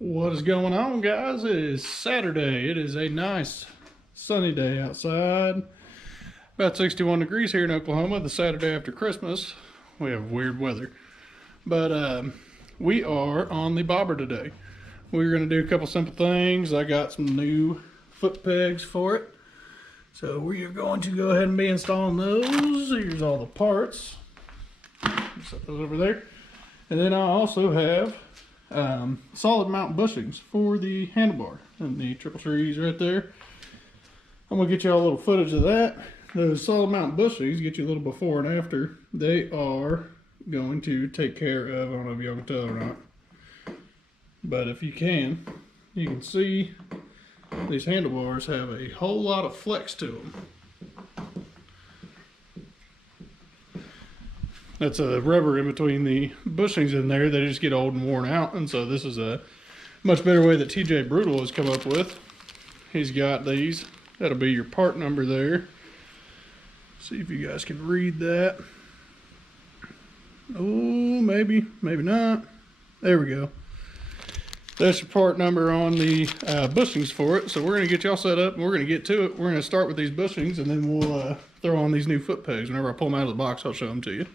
What is going on, guys? It is Saturday. It is a nice sunny day outside. About 61 degrees here in Oklahoma, the Saturday after Christmas. We have weird weather. But we are on the bobber today. We're going to do a couple simple things. I got some new foot pegs for it. So we are going to go ahead and be installing those. Here's all the parts. Set those over there. And then I also have solid mount bushings for the handlebar and the triple trees right there. I'm gonna get you all a little footage of that. Those solid mount bushings get you a little before and after. They are going to take care of, I don't know if y'all can tell or not, but if you can see these handlebars have a whole lot of flex to them. That's a rubber in between the bushings in there. They just get old and worn out. And so this is a much better way that TJ Brutal has come up with. He's got these. That'll be your part number there. See if you guys can read that. Oh, maybe not. There we go. That's your part number on the bushings for it. So we're going to get y'all set up and we're going to get to it. We're going to start with these bushings and then we'll throw on these new foot pegs. Whenever I pull them out of the box, I'll show them to you.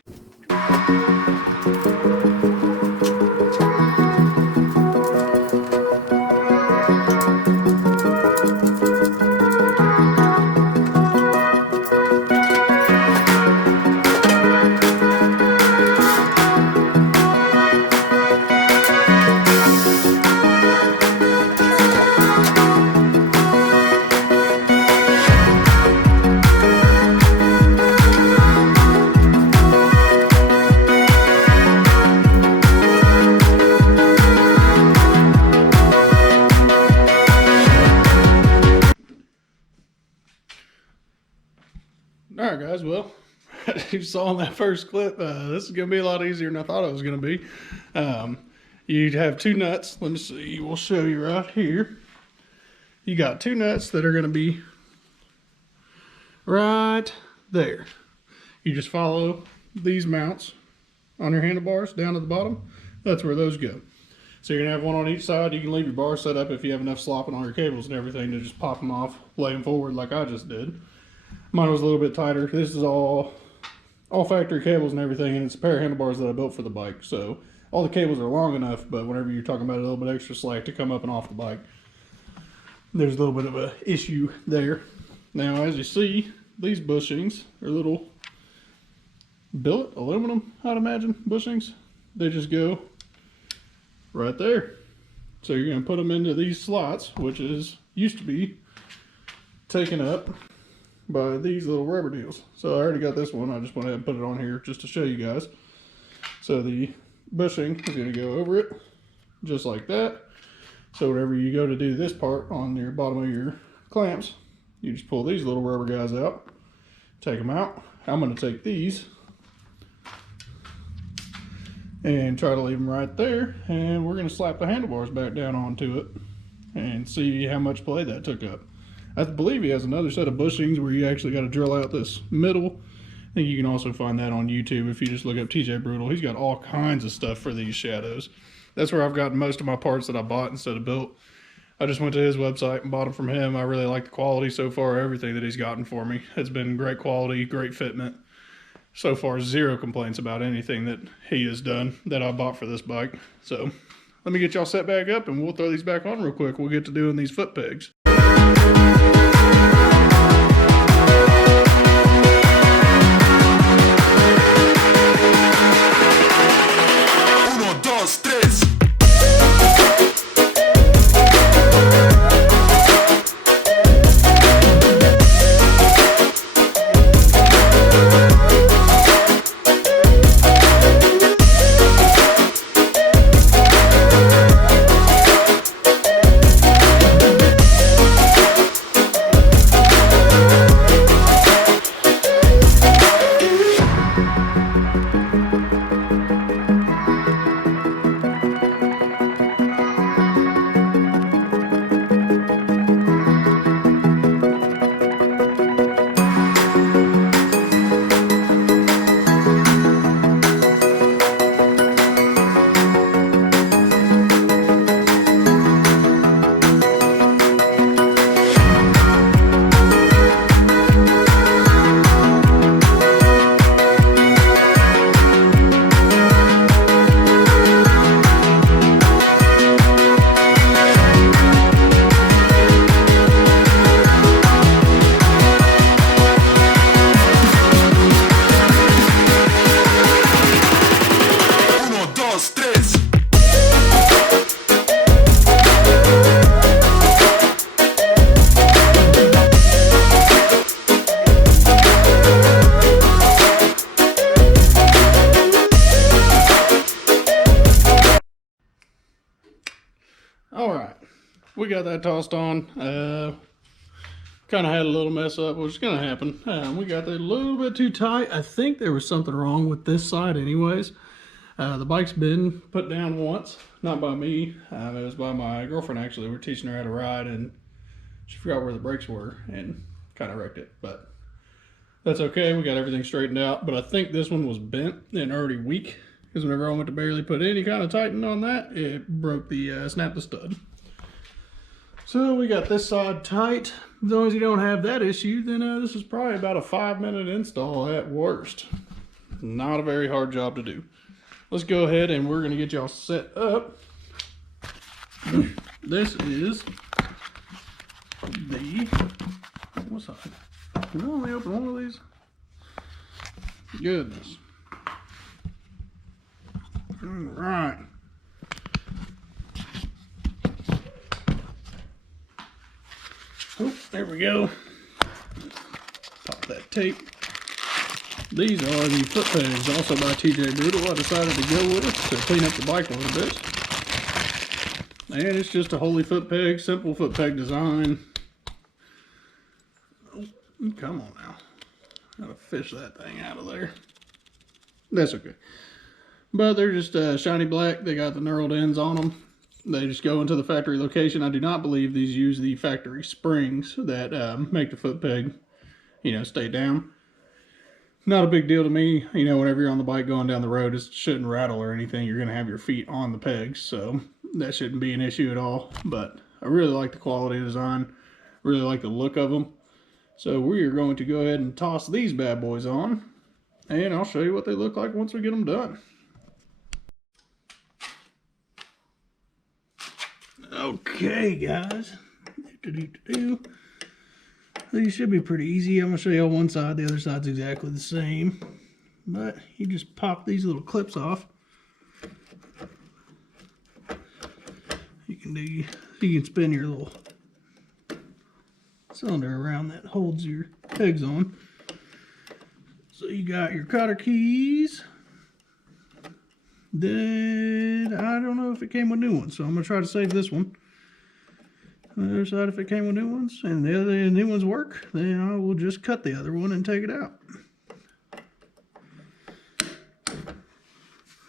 Alright guys, well, as you saw in that first clip, this is going to be a lot easier than I thought it was going to be. You'd have two nuts. Let me see, we'll show you right here. You got two nuts that are going to be right there. You just follow these mounts on your handlebars down to the bottom. That's where those go. So you're going to have one on each side. You can leave your bar set up if you have enough slop on all your cables and everything to just pop them off, lay them forward like I just did. Mine was a little bit tighter. This is all factory cables and everything, and it's a pair of handlebars that I built for the bike. So all the cables are long enough, but whenever you're talking about a little bit extra slack to come up and off the bike, there's a little bit of an issue there. Now, as you see, these bushings are little billet aluminum, I'd imagine, bushings. They just go right there. So you're going to put them into these slots, which used to be taken up by these little rubber deals. So I already got this one. I just went ahead and put it on here just to show you guys. So the bushing is going to go over it just like that. So whenever you go to do this part on your bottom of your clamps, you just pull these little rubber guys out, take them out. I'm going to take these and try to leave them right there, and we're going to slap the handlebars back down onto it and see how much play that took up. I believe he has another set of bushings where you actually got to drill out this middle. I think you can also find that on YouTube if you just look up TJ Brutal. He's got all kinds of stuff for these shadows. That's where I've gotten most of my parts that I bought instead of built. I just went to his website and bought them from him. I really like the quality so far, everything that he's gotten for me. It's been great quality, great fitment. So far, zero complaints about anything that he has done that I bought for this bike. So let me get y'all set back up and we'll throw these back on real quick. We'll get to doing these foot pegs. All right, we got that tossed on. Kind of had a little mess up, which is going to happen. We got that a little bit too tight. I think there was something wrong with this side anyways. The bike's been put down once, not by me. It was by my girlfriend actually. We're teaching her how to ride and she forgot where the brakes were and kind of wrecked it. But that's okay, we got everything straightened out. But I think this one was bent and already weak, because whenever I went to barely put any kind of tighten on that, it broke the, snapped the stud. So we got this side tight. As long as you don't have that issue, then this is probably about a 5-minute install at worst. Not a very hard job to do. Let's go ahead and we're gonna get y'all set up. This is the, what's that? Can I only open one of these? Goodness. All right. Oh, there we go. Pop that tape. These are the foot pegs, also by TJ Brutal. I decided to go with to clean up the bike a little bit. And it's just a holy foot peg, simple foot peg design. Oh, come on now. Gotta fish that thing out of there. That's okay. But they're just shiny black. They got the knurled ends on them. They just go into the factory location. I do not believe these use the factory springs that make the foot peg, stay down. Not a big deal to me. Whenever you're on the bike going down the road, it shouldn't rattle or anything. You're going to have your feet on the pegs, so that shouldn't be an issue at all. But I really like the quality of design. Really like the look of them. So we are going to go ahead and toss these bad boys on, and I'll show you what they look like once we get them done. Okay, guys. These should be pretty easy. I'm going to show you on one side. The other side's exactly the same. But you just pop these little clips off. You can spin your little cylinder around that holds your pegs on. So you got your cotter keys. Then I don't know if it came with new ones, so I'm gonna try to save this one. On the other side, if it came with new ones and the other new ones work, then I will just cut the other one and take it out.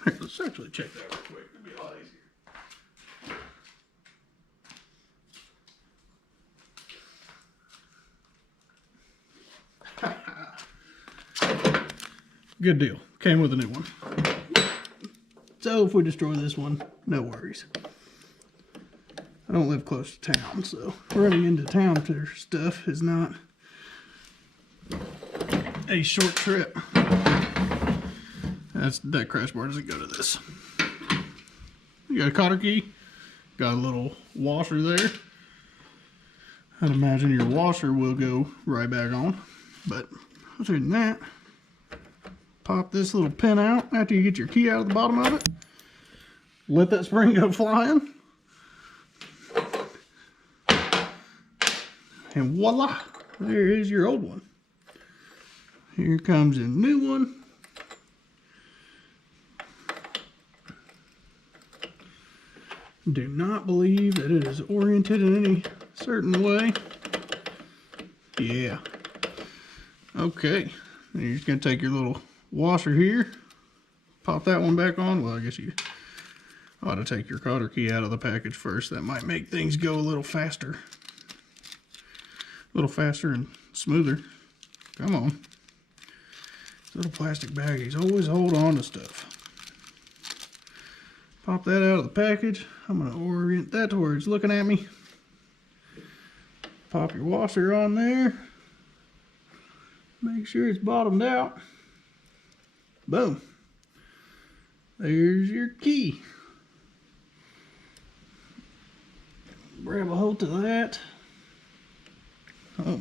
Here, let's actually check that real quick. It'll be a lot easier. Good deal. Came with a new one. So if we destroy this one, no worries. I don't live close to town, so running into town for stuff is not a short trip. That crash bar doesn't go to this. You got a cotter key, got a little washer there. I'd imagine your washer will go right back on, but other than that, pop this little pin out after you get your key out of the bottom of it. Let that spring go flying. And voila, there is your old one. Here comes a new one. Do not believe that it is oriented in any certain way. Yeah. Okay. And you're just going to take your little washer here, pop that one back on. Well, I guess you ought to take your cotter key out of the package first. That might make things go a little faster. A little faster and smoother. Come on. These little plastic baggies always hold on to stuff. Pop that out of the package. I'm going to orient that to where it's looking at me. Pop your washer on there. Make sure it's bottomed out. Boom. There's your key. Grab a hold to that. Oh.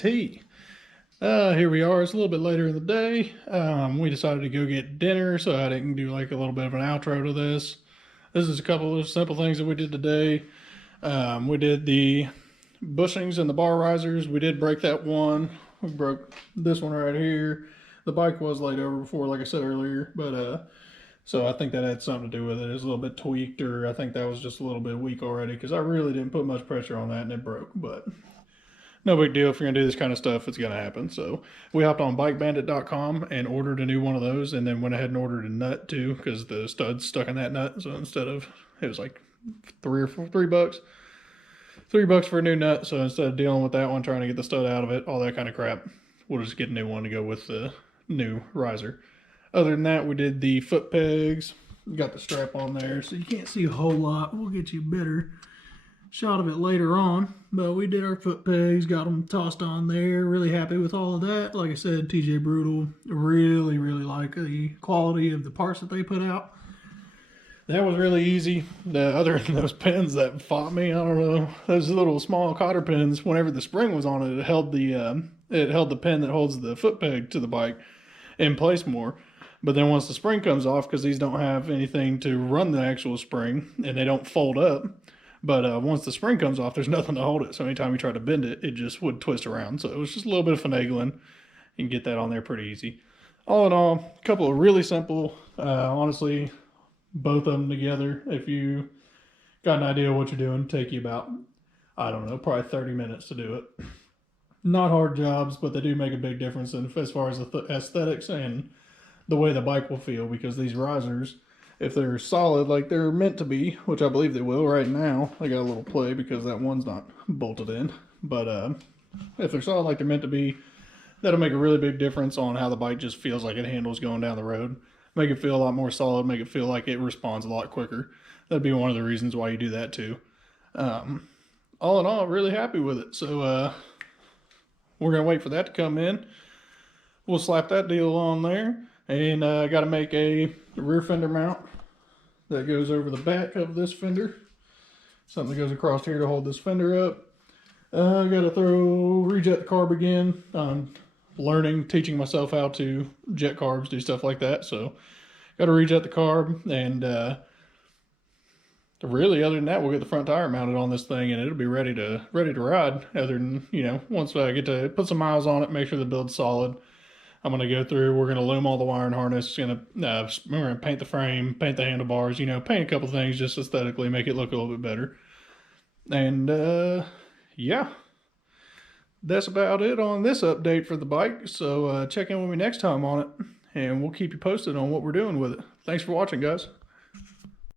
alrighty. Here we are. It's a little bit later in the day. We decided to go get dinner, so I didn't do like a little bit of an outro to this. This is a couple of simple things that we did today. We did the bushings and the bar risers. We did break that one. We broke this one right here. The bike was laid over before, like I said earlier, but so I think that had something to do with it. It was a little bit tweaked, or I think that was just a little bit weak already, because I really didn't put much pressure on that and it broke. But no big deal. If you're gonna do this kind of stuff, it's gonna happen. So we hopped on bikebandit.com and ordered a new one of those, and then went ahead and ordered a nut too, because the stud's stuck in that nut. So instead of, it was like $3 for a new nut. So instead of dealing with that one, trying to get the stud out of it, all that kind of crap, we'll just get a new one to go with the new riser. Other than that, we did the foot pegs. Got the strap on there, so you can't see a whole lot. We'll get you a better shot of it later on, but we did our foot pegs, got them tossed on there. Really happy with all of that. Like I said, TJ Brutal, really like the quality of the parts that they put out. That was really easy. Other than those pins that fought me, I don't know, those little small cotter pins, whenever the spring was on it, it held the pin that holds the foot peg to the bike in place more. But then once the spring comes off, because these don't have anything to run the actual spring and they don't fold up, but once the spring comes off, there's nothing to hold it. So anytime you try to bend it, it just would twist around. So it was just a little bit of finagling. You can get that on there pretty easy. All in all, a couple of really simple, honestly, both of them together, if you got an idea of what you're doing, take you about, I don't know, probably 30 minutes to do it. Not hard jobs, but they do make a big difference as far as the aesthetics and the way the bike will feel, because these risers, if they're solid like they're meant to be, which I believe they will right now, I got a little play because that one's not bolted in, but if they're solid like they're meant to be, that'll make a really big difference on how the bike just feels like it handles going down the road. Make it feel a lot more solid, make it feel like it responds a lot quicker. That'd be one of the reasons why you do that too. All in all, really happy with it. So we're gonna wait for that to come in. We'll slap that deal on there, and I got to make a rear fender mount that goes over the back of this fender. Something that goes across here to hold this fender up. I got to rejet the carb again. I'm teaching myself how to jet carbs, do stuff like that. So got to rejet the carb, and really, other than that, we'll get the front tire mounted on this thing, and it'll be ready to ride. Other than, you know, once I get to put some miles on it, make sure the build's solid, I'm going to go through, we're going to loom all the wire and harness, we're going to paint the frame, paint the handlebars, you know, paint a couple things just aesthetically, make it look a little bit better. And yeah, that's about it on this update for the bike. So check in with me next time on it, and we'll keep you posted on what we're doing with it. Thanks for watching, guys.